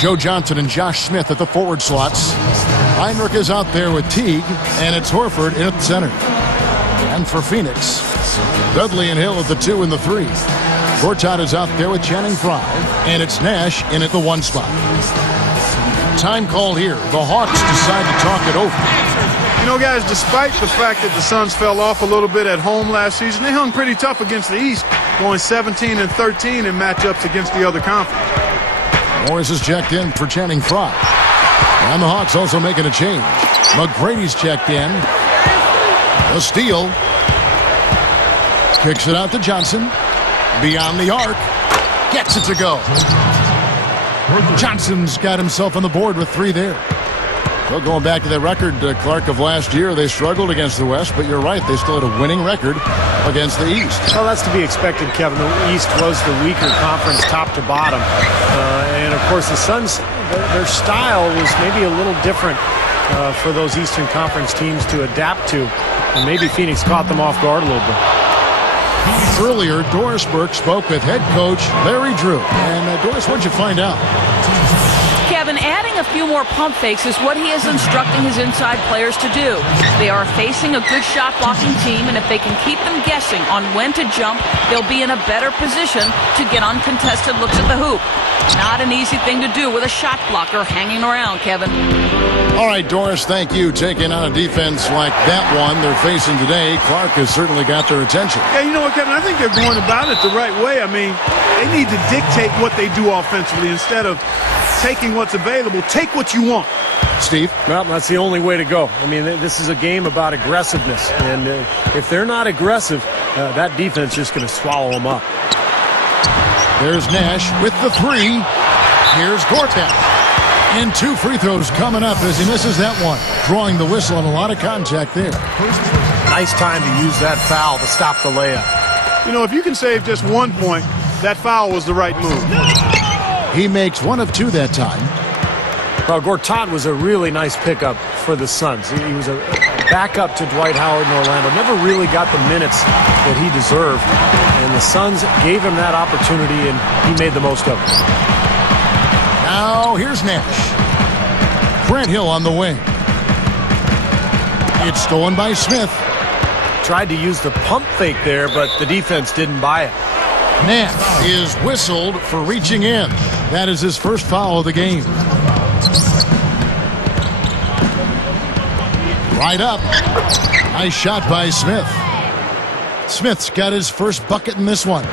Joe Johnson and Josh Smith at the forward slots. Heinrich is out there with Teague, and it's Horford in at the center. And for Phoenix, Dudley and Hill at the 2 and the 3. Gortat is out there with Channing Frye, and it's Nash in at the 1 spot. Time call here. The Hawks decide to talk it over. You know, guys, despite the fact that the Suns fell off a little bit at home last season, they hung pretty tough against the East, going 17 and 13 in matchups against the other conference. Morris is checked in for Channing Frye. And the Hawks also making a change. McGrady's checked in. A steal. Kicks it out to Johnson. Beyond the arc. Gets it to go. Johnson's got himself on the board with 3 there. Well, going back to that record, Clark, of last year, they struggled against the West, but you're right, they still had a winning record against the East. Well, that's to be expected, Kevin. The East was the weaker conference top to bottom. And, of course, the Suns, their style was maybe a little different for those Eastern Conference teams to adapt to. And maybe Phoenix caught them off guard a little bit. Earlier, Doris Burke spoke with head coach Larry Drew. And, Doris, what'd you find out? Kevin, adding a few more pump fakes is what he is instructing his inside players to do. They are facing a good shot blocking team, and if they can keep them guessing on when to jump, they'll be in a better position to get uncontested looks at the hoop. Not an easy thing to do with a shot blocker hanging around, Kevin. All right, Doris, thank you. Taking on a defense like that one they're facing today, Clark has certainly got their attention. Yeah, you know what, Kevin? I think they're going about it the right way. I mean, they need to dictate what they do offensively instead of taking what's available. Take what you want. Steve? Well, that's the only way to go. I mean, this is a game about aggressiveness. And if they're not aggressive, that defense is just going to swallow them up. There's Nash with the 3. Here's Gortat. And 2 free throws coming up as he misses that one. Drawing the whistle and a lot of contact there. Nice time to use that foul to stop the layup. You know, if you can save just 1 point, that foul was the right move. He makes 1 of 2 that time. Well, Gortat was a really nice pickup for the Suns. He was a backup to Dwight Howard in Orlando. Never really got the minutes that he deserved. And the Suns gave him that opportunity, and he made the most of it. Now, here's Nash. Grant Hill on the wing. It's stolen by Smith. Tried to use the pump fake there, but the defense didn't buy it. Nash is whistled for reaching in. That is his first foul of the game. Right up. Nice shot by Smith. Smith's got his first bucket in this one.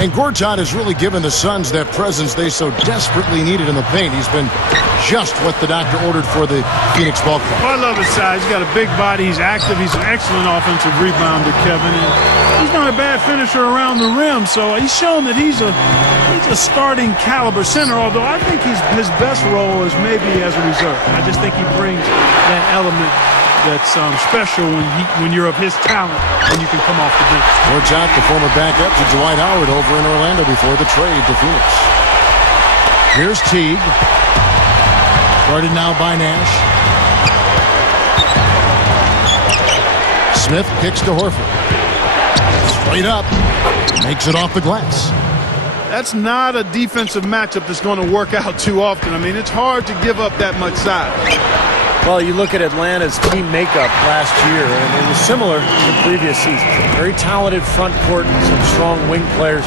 And Gortat has really given the Suns that presence they so desperately needed in the paint. He's been just what the doctor ordered for the Phoenix ball club. Well, I love his size. He's got a big body. He's active. He's an excellent offensive rebounder, Kevin. And he's not a bad finisher around the rim. So he's shown that he's a starting caliber center, although I think his best role is maybe as a reserve. I just think he brings that element that's special when you're of his talent and you can come off the bench. Gortat, the former backup to Dwight Howard over in Orlando before the trade to Phoenix. Here's Teague. Guarded now by Nash. Smith kicks to Horford. Straight up. Makes it off the glass. That's not a defensive matchup that's going to work out too often. I mean, it's hard to give up that much size. Well, you look at Atlanta's team makeup last year, and it was similar to the previous season. Very talented front court, some strong wing players,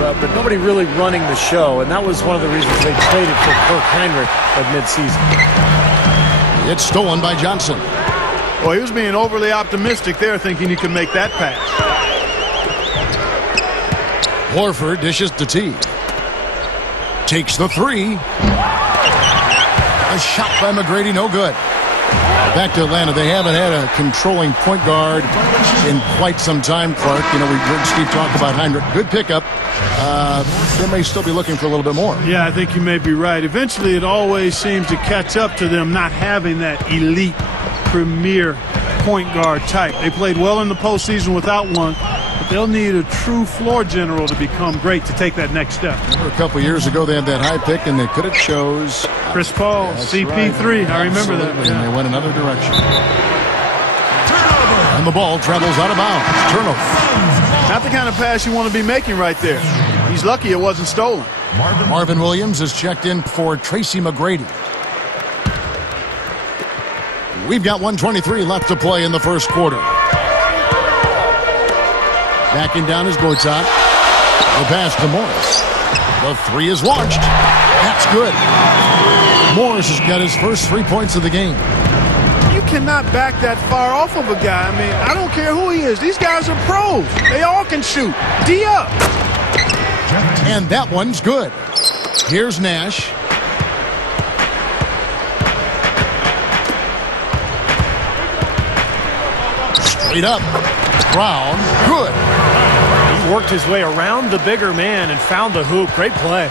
but nobody really running the show, and that was one of the reasons they traded for Kirk Heinrich at midseason. It's stolen by Johnson. Well, he was being overly optimistic there, thinking he could make that pass. Horford dishes to Teague. Takes the 3. A shot by McGrady, no good. Back to Atlanta. They haven't had a controlling point guard in quite some time, Clark. You know, we heard Steve talk about Heinrich. Good pickup. They may still be looking for a little bit more. Yeah, I think you may be right. Eventually, it always seems to catch up to them not having that elite, premier point guard type. They played well in the postseason without one. They'll need a true floor general to become great to take that next step. Remember a couple years ago, they had that high pick, and they could have chose Chris Paul, CP3. Right. I remember that. Yeah. And they went another direction. Turnover. And the ball travels out of bounds. Turnover. Not the kind of pass you want to be making right there. He's lucky it wasn't stolen. Marvin Williams is checked in for Tracy McGrady. We've got 1:23 left to play in the first quarter. Backing down is Gortat. The pass to Morris. The three is launched. That's good. Morris has got his first 3 points of the game. You cannot back that far off of a guy. I mean, I don't care who he is. These guys are pros. They all can shoot. D up. And that one's good. Here's Nash. Straight up. Brown. Good. He worked his way around the bigger man and found the hoop. Great play.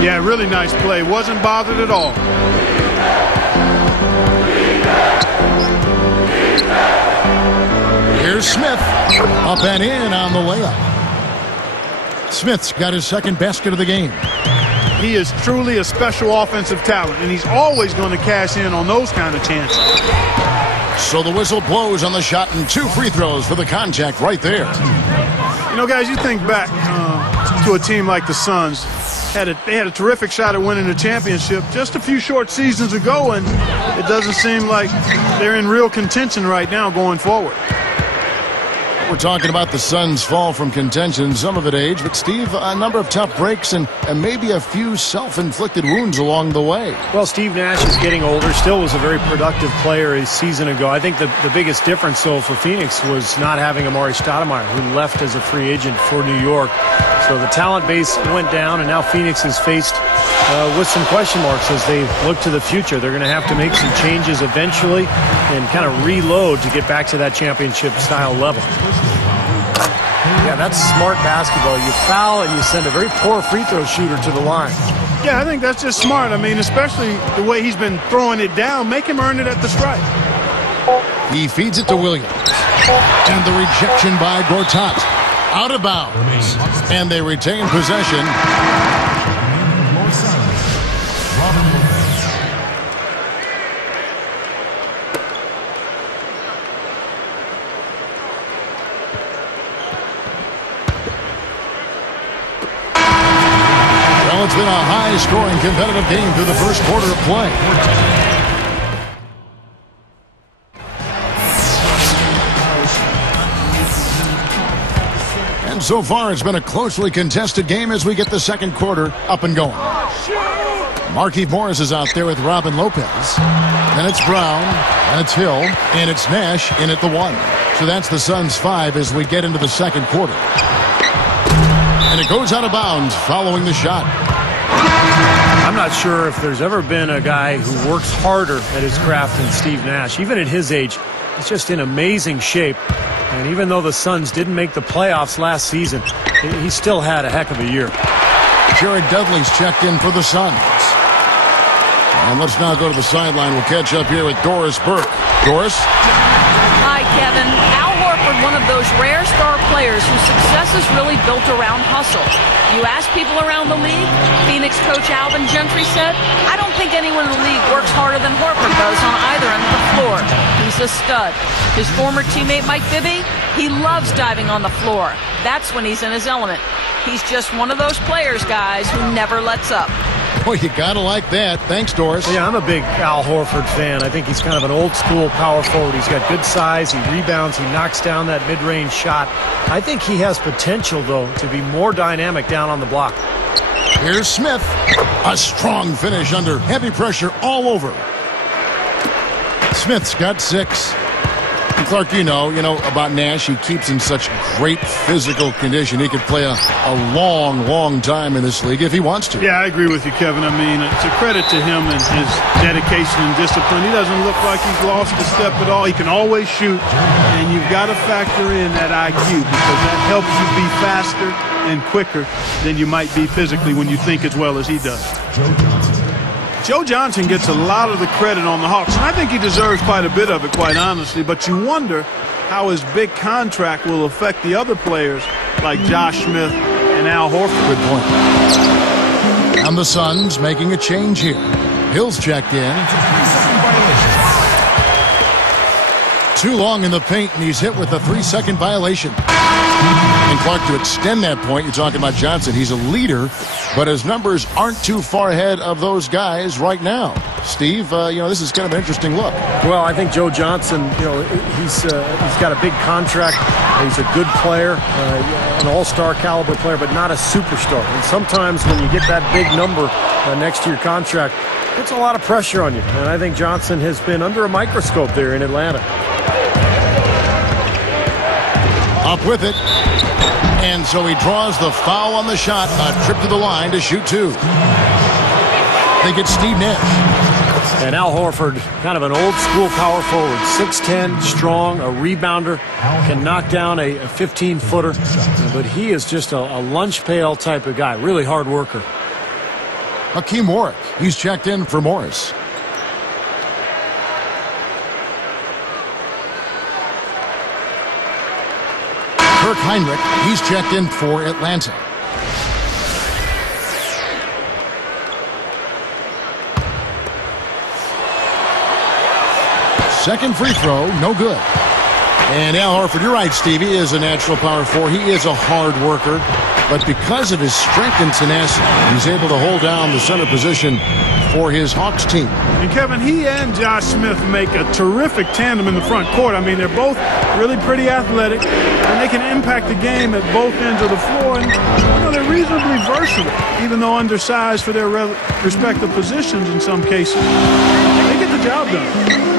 Yeah, really nice play. Wasn't bothered at all. Here's Smith. Up and in on the layup. Smith's got his second basket of the game. He is truly a special offensive talent, and he's always going to cash in on those kind of chances. So the whistle blows on the shot and 2 free throws for the contact right there. You know, guys, you think back to a team like the Suns. They had a terrific shot at winning the championship just a few short seasons ago, and it doesn't seem like they're in real contention right now going forward. We're talking about the Suns' fall from contention, some of it age, but Steve, a number of tough breaks and maybe a few self-inflicted wounds along the way. Well, Steve Nash is getting older, still was a very productive player a season ago. I think the biggest difference, though, for Phoenix was not having Amari Stoudemire, who left as a free agent for New York. So the talent base went down, and now Phoenix is faced with some question marks as they look to the future. They're going to have to make some changes eventually and kind of reload to get back to that championship-style level. Yeah, that's smart basketball. You foul and you send a very poor free throw shooter to the line. Yeah, I think that's just smart. I mean, especially the way he's been throwing it down. Make him earn it at the stripe. He feeds it to Williams. And the rejection by Gortat. Out of bounds. And they retain possession. It's been a high-scoring competitive game through the first quarter of play. And so far, it's been a closely contested game as we get the second quarter up and going. Markieff Morris is out there with Robin Lopez. Then it's Brown, and it's Hill, and it's Nash in at the 1. So that's the Suns' 5 as we get into the second quarter. And it goes out of bounds following the shot. I'm not sure if there's ever been a guy who works harder at his craft than Steve Nash. Even at his age, he's just in amazing shape. And even though the Suns didn't make the playoffs last season, he still had a heck of a year. Jared Dudley's checked in for the Suns. And let's now go to the sideline. We'll catch up here with Doris Burke. Doris? Hi, Kevin. Al Horford, one of those rare star players whose success is really built around hustle. You ask people around the league, Phoenix coach Alvin Gentry said, I don't think anyone in the league works harder than Horford does on either end of the floor. He's a stud. His former teammate Mike Bibby, he loves diving on the floor. That's when he's in his element. He's just one of those players, guys, who never lets up. Boy, you gotta like that. Thanks, Doris. Yeah, I'm a big Al Horford fan. I think he's kind of an old-school power forward. He's got good size. He rebounds. He knocks down that mid-range shot. I think he has potential, though, to be more dynamic down on the block. Here's Smith. A strong finish under heavy pressure all over. Smith's got 6. And Clark, you know about Nash. He keeps in such great physical condition. He could play a long, long time in this league if he wants to. Yeah, I agree with you, Kevin. I mean, it's a credit to him and his dedication and discipline. He doesn't look like he's lost a step at all. He can always shoot, and you've got to factor in that IQ because that helps you be faster and quicker than you might be physically when you think as well as he does. Joe Johnson gets a lot of the credit on the Hawks, and I think he deserves quite a bit of it, quite honestly. But you wonder how his big contract will affect the other players like Josh Smith and Al Horford. Good point. And the Suns making a change here. Hill's checked in. Too long in the paint, and he's hit with a 3-second violation. And Clark, to extend that point, you're talking about Johnson. He's a leader, but his numbers aren't too far ahead of those guys right now. Steve, this is kind of an interesting look. Well, I think Joe Johnson, he's got a big contract. He's a good player, an all-star caliber player, but not a superstar. And sometimes when you get that big number next to your contract, it puts a lot of pressure on you. And I think Johnson has been under a microscope there in Atlanta. Up with it. And so he draws the foul on the shot. A trip to the line to shoot two. They get Steve Nash. And Al Horford, kind of an old-school power forward, 6'10", strong, a rebounder, can knock down a 15-footer. But he is just a lunch pail type of guy, really hard worker. Hakeem Warwick, he's checked in for Morris. Kirk Heinrich, he's checked in for Atlanta. Second free throw, no good. And Al Horford, you're right, Stevie, is a natural power forward. He is a hard worker, but because of his strength and tenacity, he's able to hold down the center position for his Hawks team. And Kevin, he and Josh Smith make a terrific tandem in the front court. I mean, they're both really pretty athletic, and they can impact the game at both ends of the floor. And they're reasonably versatile, even though undersized for their respective positions in some cases. They get the job done.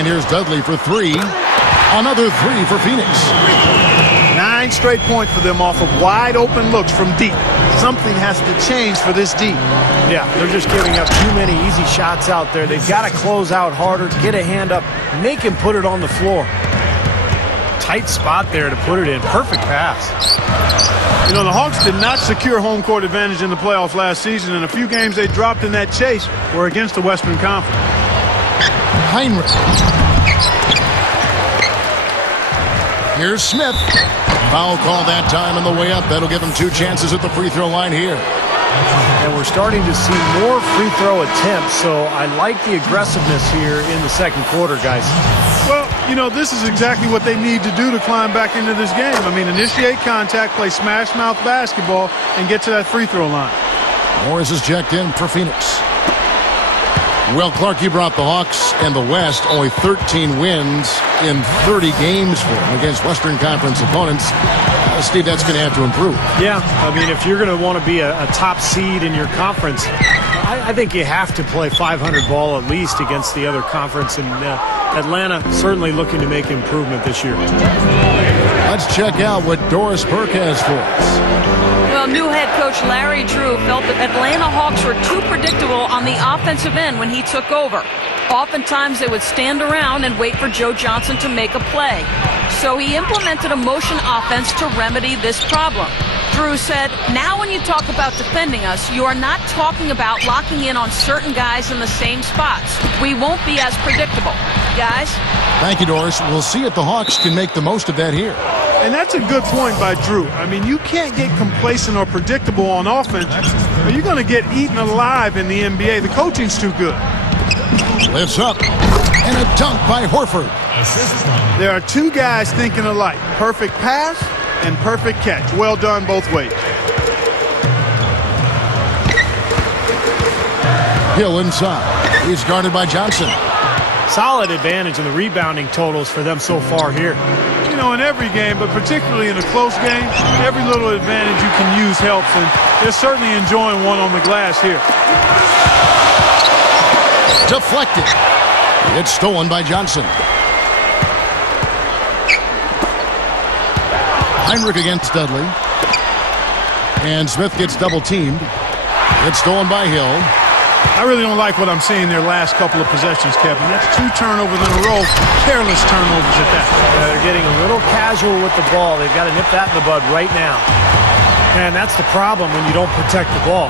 And here's Dudley for three. Another three for Phoenix. 9 straight points for them off of wide open looks from deep. Something has to change for this deep. Yeah, they're just giving up too many easy shots out there. They've got to close out harder, get a hand up, make him put it on the floor. Tight spot there to put it in. Perfect pass. The Hawks did not secure home court advantage in the playoffs last season, and a few games they dropped in that chase were against the Western Conference. Heinrich. Here's Smith. Foul call that time on the way up. That'll give him 2 chances at the free throw line here. And we're starting to see more free throw attempts, so I like the aggressiveness here in the second quarter, guys. Well, this is exactly what they need to do to climb back into this game. I mean, initiate contact, play smash mouth basketball, and get to that free throw line. Morris is checked in for Phoenix. Well, Clark, you brought the Hawks and the West only 13 wins in 30 games for them against Western Conference opponents. Steve, that's going to have to improve. Yeah, I mean, if you're going to want to be a top seed in your conference, I think you have to play 500 ball at least against the other conference. And Atlanta certainly looking to make improvement this year. Let's check out what Doris Burke has for us. Well, new head coach Larry Drew felt that Atlanta Hawks were too predictable on the offensive end when he took over. Oftentimes, they would stand around and wait for Joe Johnson to make a play. So he implemented a motion offense to remedy this problem. Drew said, now when you talk about defending us, you are not talking about locking in on certain guys in the same spots. We won't be as predictable. Guys? Thank you, Doris. We'll see if the Hawks can make the most of that here. And that's a good point by Drew. I mean, you can't get complacent or predictable on offense, or you're going to get eaten alive in the NBA. The coaching's too good. Lifts up. And a dunk by Horford. There are 2 guys thinking alike. Perfect pass and perfect catch. Well done both ways. Hill inside. He's guarded by Johnson. Solid advantage in the rebounding totals for them so far here. In every game, but particularly in a close game, every little advantage you can use helps, and they're certainly enjoying one on the glass here. Deflected. It's stolen by Johnson. Heinrich against Dudley. And Smith gets double-teamed. It's stolen by Hill. I really don't like what I'm seeing their last couple of possessions, Kevin. That's 2 turnovers in a row, careless turnovers at that. They're getting a little casual with the ball. They've got to nip that in the bud right now. And that's the problem when you don't protect the ball.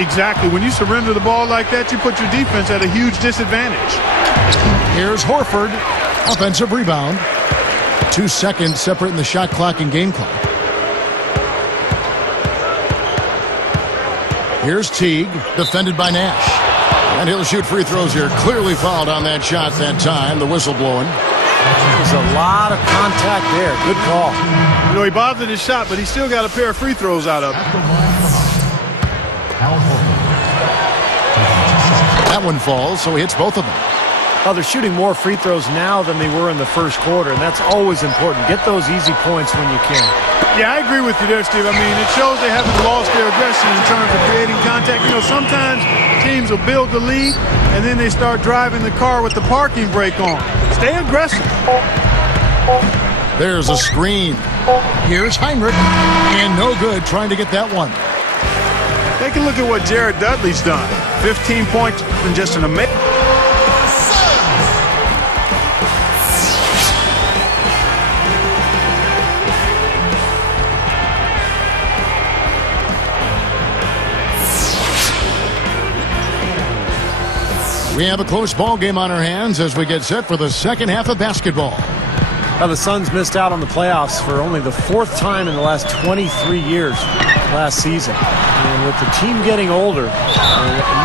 Exactly. When you surrender the ball like that, you put your defense at a huge disadvantage. Here's Horford. Offensive rebound. 2 seconds separating the shot clock and game clock. Here's Teague, defended by Nash. And he'll shoot free throws here. Clearly fouled on that shot that time. The whistle blowing. There's a lot of contact there. Good call. You know, he bothered his shot, but he still got a pair of free throws out of it. That one falls, so he hits both of them. Well, they're shooting more free throws now than they were in the first quarter, and that's always important. Get those easy points when you can. Yeah, I agree with you there, Steve. I mean, it shows they haven't lost their aggression in terms of creating contact. You know, sometimes teams will build the lead, and then they start driving the car with the parking brake on. Stay aggressive. There's a screen. Here's Heinrich, and no good trying to get that one. Take a look at what Jared Dudley's done. 15 points in just an amazing... We have a close ball game on our hands as we get set for the second half of basketball. Now, the Suns missed out on the playoffs for only the 4th time in the last 23 years last season. And with the team getting older,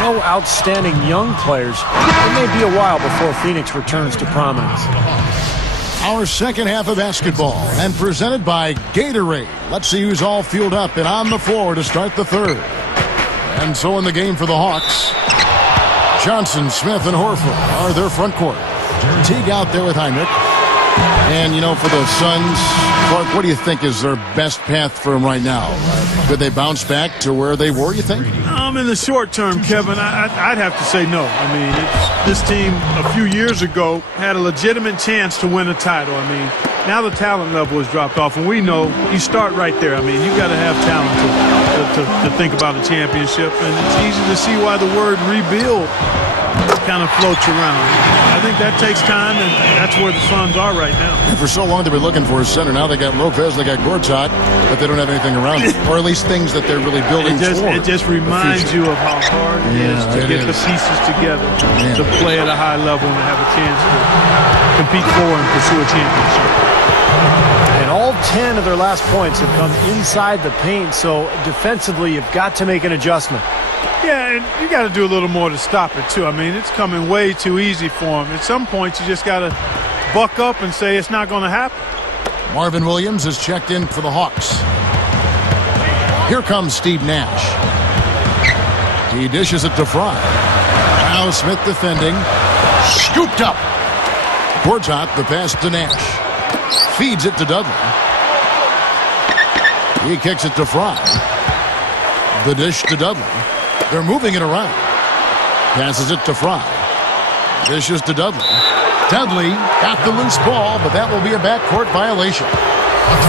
no outstanding young players, it may be a while before Phoenix returns to prominence. Our second half of basketball, and presented by Gatorade. Let's see who's all fueled up and on the floor to start the third. And so in the game for the Hawks, Johnson, Smith, and Horford are their front court. Teague out there with Heinrich. And, you know, for the Suns, Clark, what do you think is their best path for them right now? Could they bounce back to where they were, you think? In the short term, Kevin, I'd have to say no. I mean, this team a few years ago had a legitimate chance to win a title. I mean, now the talent level has dropped off, and we know you start right there. I mean, you got to have talent to think about a championship, and it's easy to see why the word rebuild kind of floats around. I think that takes time, and that's where the Suns are right now. And for so long they've been looking for a center. Now they got Lopez, they got Gortat, but they don't have anything around it, or at least things that they're really building toward. It just reminds you of how hard it is to get the pieces together to play at a high level and to have a chance to compete for and pursue a championship. And all 10 of their last points have come inside the paint, so defensively you've got to make an adjustment. Yeah, and you got to do a little more to stop it, too. I mean, it's coming way too easy for them. At some point, you just got to buck up and say it's not going to happen. Marvin Williams is checked in for the Hawks. Here comes Steve Nash. He dishes it to Fry. Now Smith defending. Scooped up. Gortat, the pass to Nash. Feeds it to Dudley. He kicks it to Fry. The dish to Dudley. They're moving it around. Passes it to Fry. Dishes to Dudley. Dudley got the loose ball, but that will be a backcourt violation.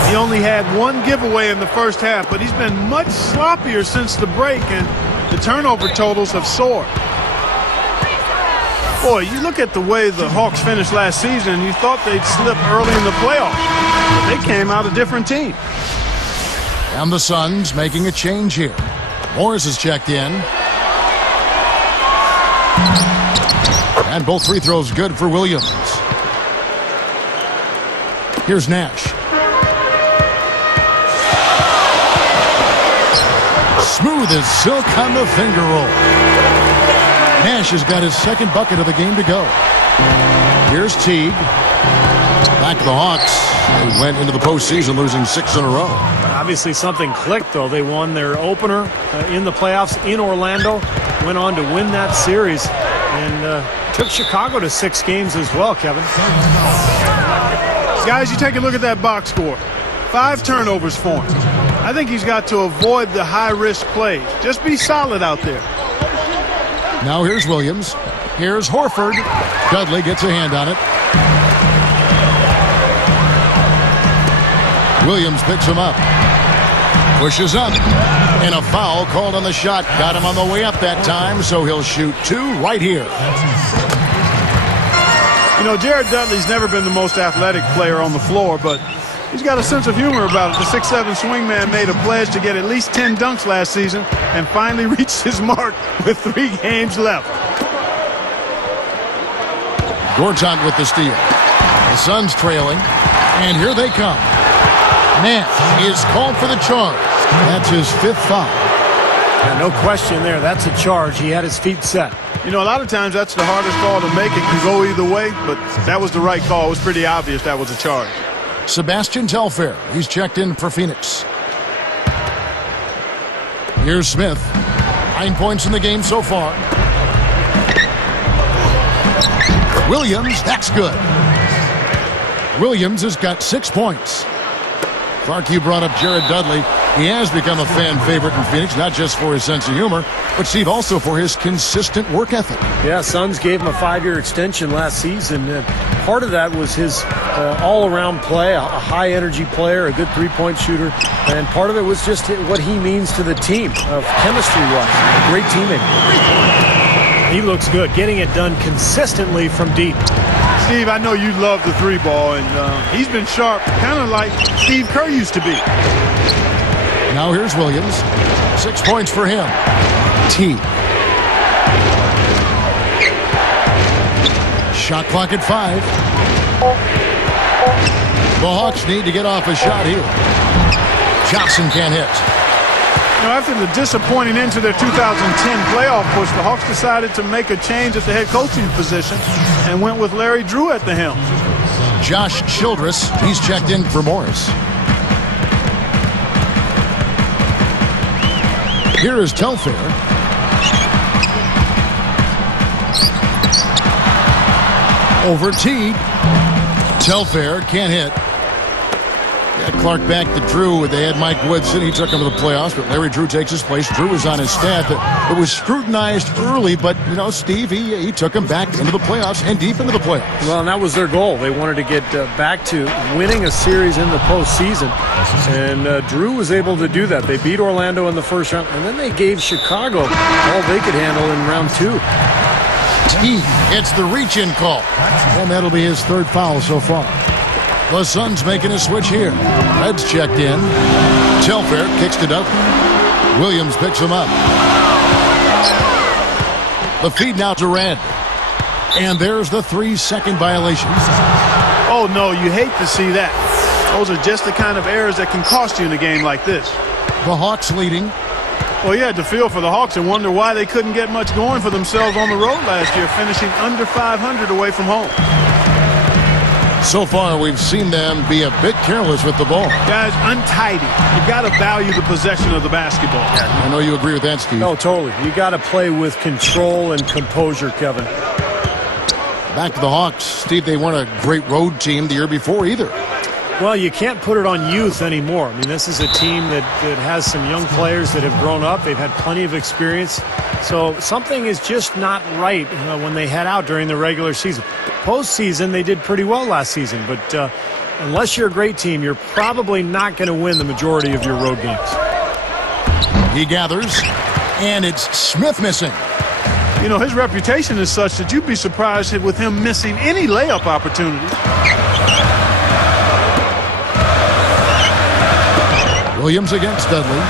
He only had one giveaway in the first half, but he's been much sloppier since the break, and the turnover totals have soared. Boy, you look at the way the Hawks finished last season, you thought they'd slip early in the playoffs. But they came out a different team. And the Suns making a change here. Morris is checked in. And both free throws good for Williams. Here's Nash. Smooth as silk on the finger roll. Nash has got his second bucket of the game to go. Here's Teague. Back to the Hawks, who went into the postseason losing 6 in a row. Obviously something clicked, though. They won their opener in the playoffs in Orlando, went on to win that series, and took Chicago to 6 games as well, Kevin. Guys, you take a look at that box score. 5 turnovers for him. I think he's got to avoid the high-risk plays. Just be solid out there. Now here's Williams. Here's Horford. Dudley gets a hand on it. Williams picks him up. Pushes up. And a foul called on the shot. Got him on the way up that time, so he'll shoot 2 right here. You know, Jared Dudley's never been the most athletic player on the floor, but he's got a sense of humor about it. The 6'7" swingman made a pledge to get at least 10 dunks last season and finally reached his mark with 3 games left. Gortat with the steal. The Suns trailing, and here they come. Nash is called for the charge. That's his 5th foul. No question there. That's a charge. He had his feet set. You know, a lot of times that's the hardest call to make. It can go either way, but that was the right call. It was pretty obvious that was a charge. Sebastian Telfair, he's checked in for Phoenix. Here's Smith. 9 points in the game so far. Williams, that's good. Williams has got 6 points. Clark, you brought up Jared Dudley. He has become a fan favorite in Phoenix, not just for his sense of humor, but, Steve, also for his consistent work ethic. Yeah, Suns gave him a 5-year extension last season. Part of that was his all-around play, a high-energy player, a good three-point shooter, and part of it was just what he means to the team, chemistry-wise. A great teammate. He looks good, getting it done consistently from deep. Steve, I know you love the three ball, and he's been sharp, kind of like Steve Kerr used to be. Now here's Williams. 6 points for him. T. Shot clock at 5. The Hawks need to get off a shot here. Johnson can't hit. You know, after the disappointing end to their 2010 playoff push, the Hawks decided to make a change at the head coaching position and went with Larry Drew at the helm. Josh Childress, he's checked in for Morris. Here is Telfair. Over Teague. Telfair can't hit. Clark back to Drew. They had Mike Woodson. He took him to the playoffs, but Larry Drew takes his place. Drew was on his staff. It was scrutinized early, but, you know, Steve, he took him back into the playoffs and deep into the playoffs. Well, and that was their goal. They wanted to get back to winning a series in the postseason, and Drew was able to do that. They beat Orlando in the first round, and then they gave Chicago all they could handle in round 2. It's the reach-in call, and that'll be his 3rd foul so far. The Suns making a switch here. Red's checked in. Telfair kicks to Dudley. Williams picks him up. The feed now to Red. And there's the 3-second violation. Oh, no, you hate to see that. Those are just the kind of errors that can cost you in a game like this. The Hawks leading. Well, you had to feel for the Hawks and wonder why they couldn't get much going for themselves on the road last year, finishing under 500 away from home. So far, we've seen them be a bit careless with the ball. Guys, untidy. You got to value the possession of the basketball. I know you agree with that, Steve. No, totally. You got to play with control and composure, Kevin. Back to the Hawks. Steve, they weren't a great road team the year before either. Well, you can't put it on youth anymore. I mean, this is a team that has some young players that have grown up. They've had plenty of experience. So something is just not right when they head out during the regular season. Postseason, they did pretty well last season. But unless you're a great team, you're probably not going to win the majority of your road games. He gathers, and it's Smith missing. You know, his reputation is such that you'd be surprised with him missing any layup opportunities. Williams against Dudley.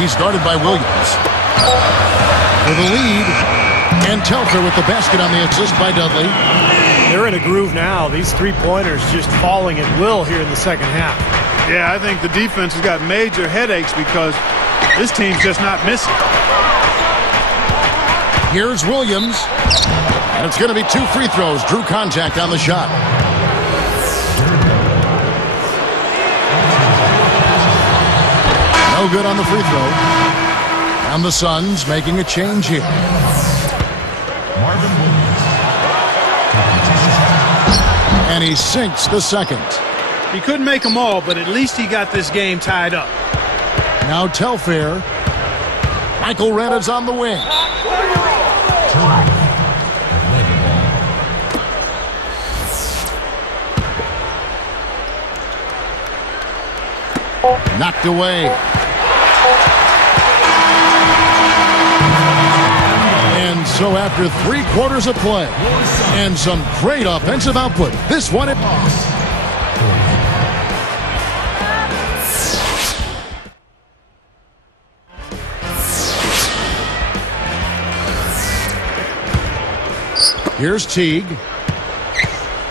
He's guarded by Williams. For the lead. And Telfair with the basket on the assist by Dudley. They're in a groove now. These three-pointers just falling at will here in the second half. Yeah, I think the defense has got major headaches because this team's just not missing. Here's Williams. And it's going to be 2 free throws. Drew contact on the shot. No good on the free throw. And the Suns making a change here. And he sinks the second. He couldn't make them all, but at least he got this game tied up. Now Telfair. Michael Reddit's on the wing. Knocked away. And so after 3 quarters of play and some great offensive output, this one it. Here's Teague.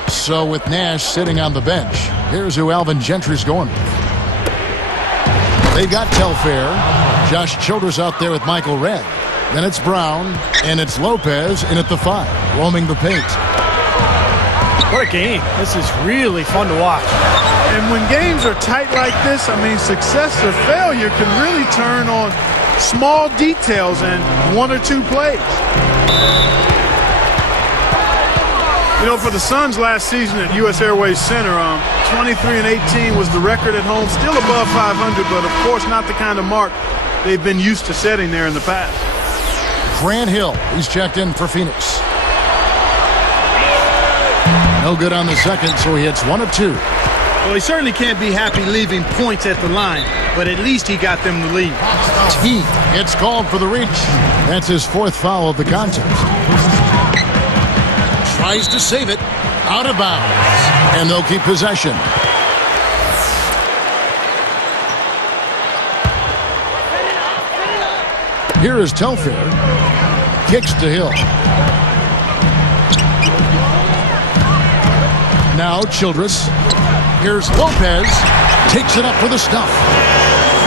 So with Nash sitting on the bench, here's who Alvin Gentry's going with. They've got Telfair. Josh Childress out there with Michael Redd. Then it's Brown, and it's Lopez in at the 5, roaming the paint. What a game. This is really fun to watch. And when games are tight like this, I mean, success or failure can really turn on small details and 1 or 2 plays. You know, for the Suns last season at U.S. Airways Center, 23-18 was the record at home, still above 500, but of course not the kind of mark they've been used to setting there in the past. Grant Hill, he's checked in for Phoenix. No good on the second, so he hits 1 of 2. Well, he certainly can't be happy leaving points at the line, but at least he got them to lead. T, it's called for the reach. That's his 4th foul of the contest. Tries to save it. Out of bounds. And they'll keep possession. Here is Telfair. Kicks to Hill. Now Childress. Here's Lopez. Takes it up for the stuff.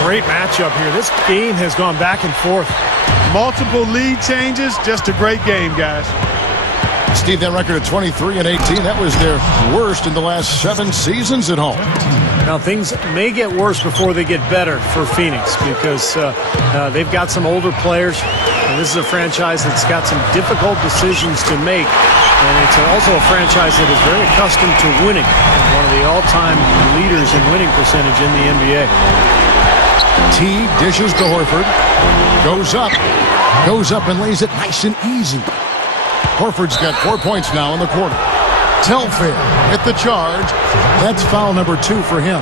Great matchup here. This game has gone back and forth. Multiple lead changes. Just a great game, guys. Steve, that record of 23-18, that was their worst in the last 7 seasons at home. Now, things may get worse before they get better for Phoenix because they've got some older players. And this is a franchise that's got some difficult decisions to make. And it's also a franchise that is very accustomed to winning. And one of the all-time leaders in winning percentage in the NBA. T dishes to Horford. Goes up and lays it nice and easy. Horford's got 4 points now in the quarter. Telfair hit the charge. That's foul number 2 for him.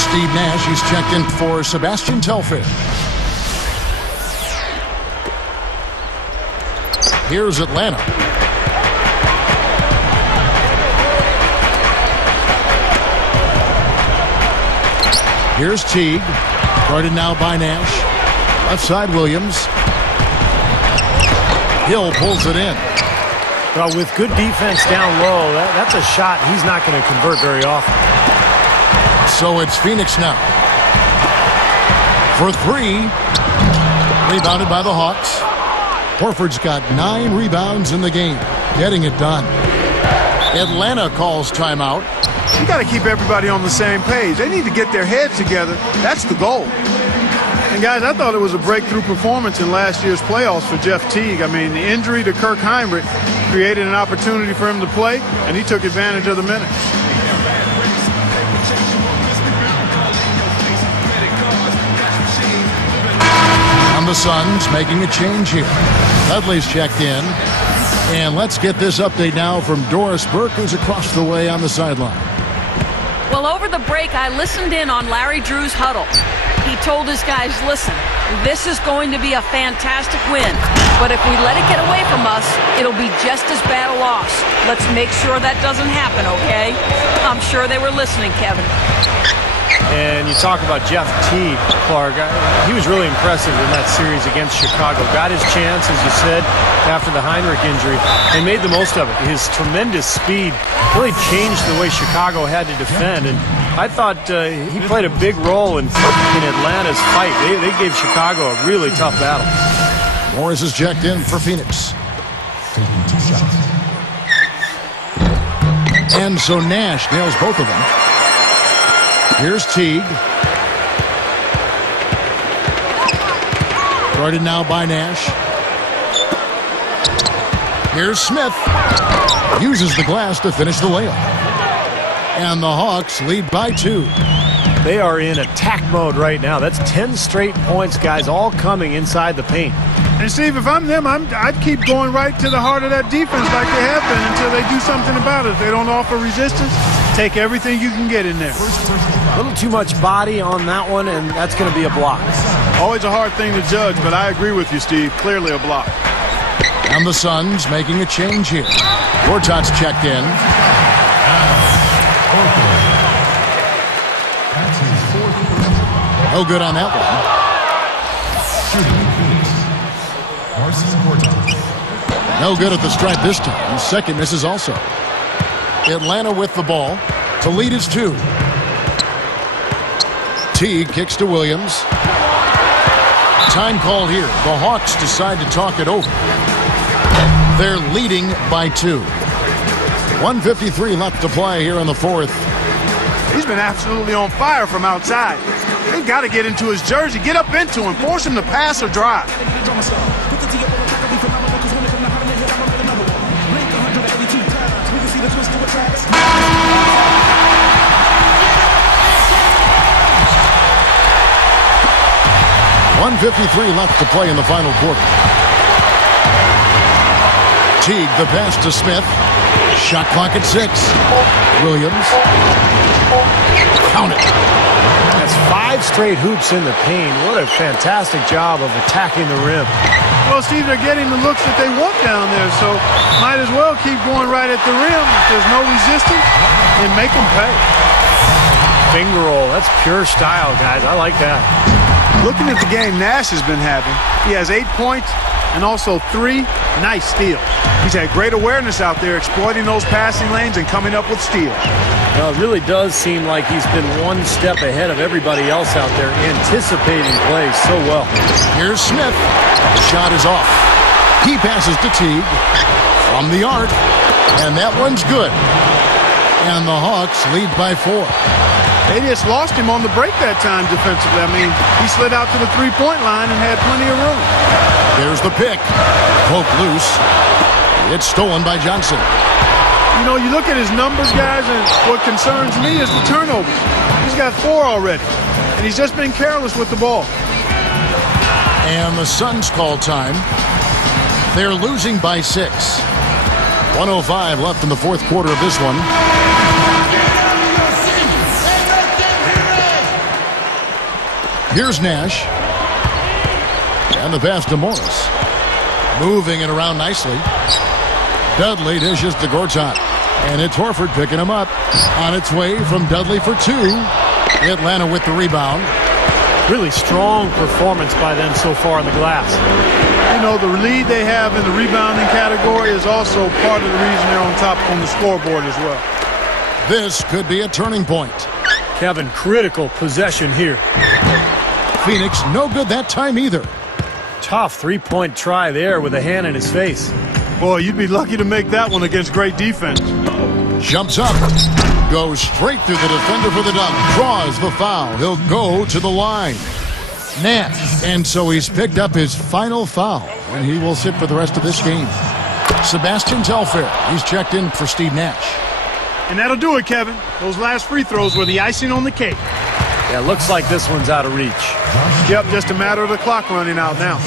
Steve Nash, he's checked in for Sebastian Telfair. Here's Atlanta. Here's Teague. Guarded now by Nash. Left side, Williams. Hill pulls it in. Well, with good defense down low, that's a shot he's not going to convert very often. So it's Phoenix now. For 3. Rebounded by the Hawks. Horford's got 9 rebounds in the game. Getting it done. Atlanta calls timeout. You got to keep everybody on the same page. They need to get their heads together. That's the goal. And, guys, I thought it was a breakthrough performance in last year's playoffs for Jeff Teague. I mean, the injury to Kirk Heinrich created an opportunity for him to play, and he took advantage of the minutes. And the Suns making a change here. Dudley's checked in. And let's get this update now from Doris Burke, who's across the way on the sideline. Well, over the break, I listened in on Larry Drew's huddle. He told his guys, listen, this is going to be a fantastic win, but if we let it get away from us, it'll be just as bad a loss. Let's make sure that doesn't happen, okay? I'm sure they were listening, Kevin. And you talk about Jeff Teague, Clark. He was really impressive in that series against Chicago. Got his chance, as you said, after the Heinrich injury, and made the most of it. His tremendous speed really changed the way Chicago had to defend. And I thought he played a big role in Atlanta's fight. They gave Chicago a really tough battle. Morris is checked in for Phoenix. And so Nash nails both of them. Here's Teague. Guarded now by Nash. Here's Smith. Uses the glass to finish the layup. And the Hawks lead by 2. They are in attack mode right now. That's 10 straight points, guys, all coming inside the paint. And, Steve, if I'm them, I'd keep going right to the heart of that defense like they have been until they do something about it. If they don't offer resistance, take everything you can get in there. A little too much body on that one, and that's going to be a block. Always a hard thing to judge, but I agree with you, Steve. Clearly a block. And the Suns making a change here. Gortat's checked in. No good on that one. No good at the stripe this time. Second misses also. Atlanta with the ball. The lead is 2. Teague kicks to Williams. Time called here. The Hawks decide to talk it over. They're leading by 2. 1:53 left to play here in the fourth. He's been absolutely on fire from outside. They've got to get into his jersey, get up into him, force him to pass or drive. .153 left to play in the final quarter. Teague the pass to Smith. Shot clock at 6. Williams. Count it. That's 5 straight hoops in the paint. What a fantastic job of attacking the rim. Well, Steve, they're getting the looks that they want down there, so might as well keep going right at the rim. If there's no resistance, and make them pay. Finger roll. That's pure style, guys. I like that. Looking at the game Nash has been having, he has 8 points and also 3 nice steals. He's had great awareness out there, exploiting those passing lanes and coming up with steals. Well, it really does seem like he's been one step ahead of everybody else out there, anticipating plays so well. Here's Smith. The shot is off. He passes to Teague from the arc, and that one's good. And the Hawks lead by 4. They just lost him on the break that time defensively. I mean, he slid out to the three-point line and had plenty of room. There's the pick. Poke loose. It's stolen by Johnson. You know, you look at his numbers, guys, and what concerns me is the turnovers. He's got 4 already, and he's just been careless with the ball. And the Suns call time. They're losing by 6. 1:05 left in the fourth quarter of this one. Here's Nash. And the pass to Morris. Moving it around nicely. Dudley dishes to Gortat. And it's Horford picking him up. On its way from Dudley for 2. Atlanta with the rebound. Really strong performance by them so far in the glass. You know, the lead they have in the rebounding category is also part of the reason they're on top on the scoreboard as well. This could be a turning point. Kevin, critical possession here. Phoenix, no good that time either. Tough three-point try there with a hand in his face. Boy, you'd be lucky to make that one against great defense. Jumps up. Goes straight through the defender for the dunk. Draws the foul. He'll go to the line. Nash. And so he's picked up his final foul. And he will sit for the rest of this game. Sebastian Telfair. He's checked in for Steve Nash. And that'll do it, Kevin. Those last free throws were the icing on the cake. Yeah, looks like this one's out of reach. Yep, just a matter of the clock running out now.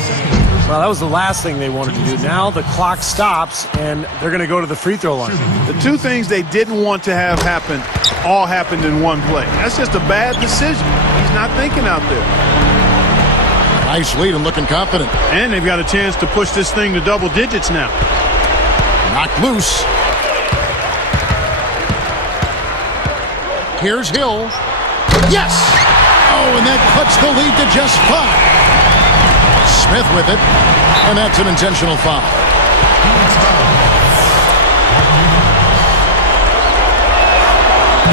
Well, that was the last thing they wanted to do. Now the clock stops, and they're going to go to the free throw line. The 2 things they didn't want to have happen all happened in one play. That's just a bad decision. He's not thinking out there. Nice lead and looking confident. And they've got a chance to push this thing to double digits now. Knocked loose. Here's Hill. Yes! Oh, and that cuts the lead to just 5. Smith with it, and that's an intentional foul.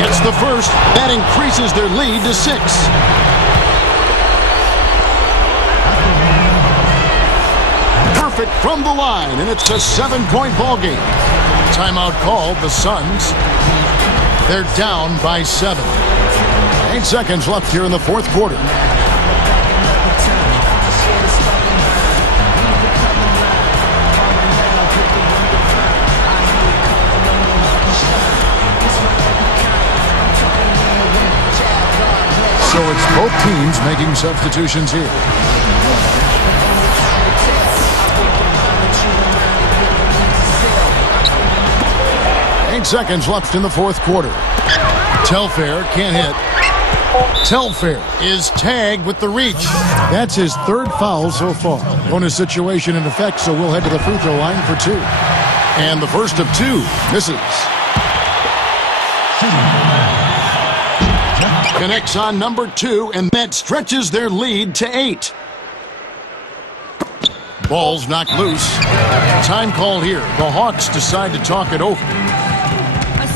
It's the first. That increases their lead to 6. Perfect from the line, and it's a 7-point ball game. Timeout called. The Suns. They're down by 7. 8 seconds left here in the fourth quarter. So it's both teams making substitutions here. Seconds left in the fourth quarter. Telfair can't hit. Telfair is tagged with the reach. That's his 3rd foul so far. Bonus situation in effect, so we'll head to the free throw line for 2. And the first of 2 misses. Connects on number 2, and that stretches their lead to 8. Ball's knocked loose. Time called here. The Hawks decide to talk it over.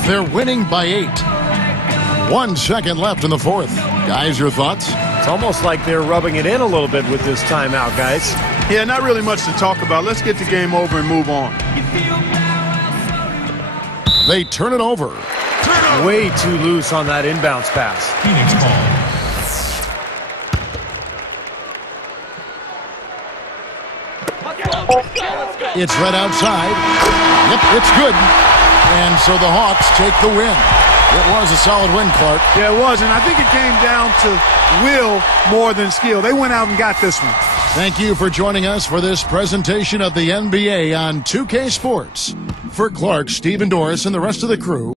They're winning by 8. 1 second left in the fourth. Guys, your thoughts? It's almost like they're rubbing it in a little bit with this timeout, guys. Yeah, not really much to talk about. Let's get the game over and move on. They turn it over. Way too loose on that inbounds pass. Phoenix ball. It's right outside. Yep, it's good. And so the Hawks take the win. It was a solid win, Clark. Yeah, it was, and I think it came down to will more than skill. They went out and got this one. Thank you for joining us for this presentation of the NBA on 2K Sports. For Clark, Stephen Doris, and the rest of the crew,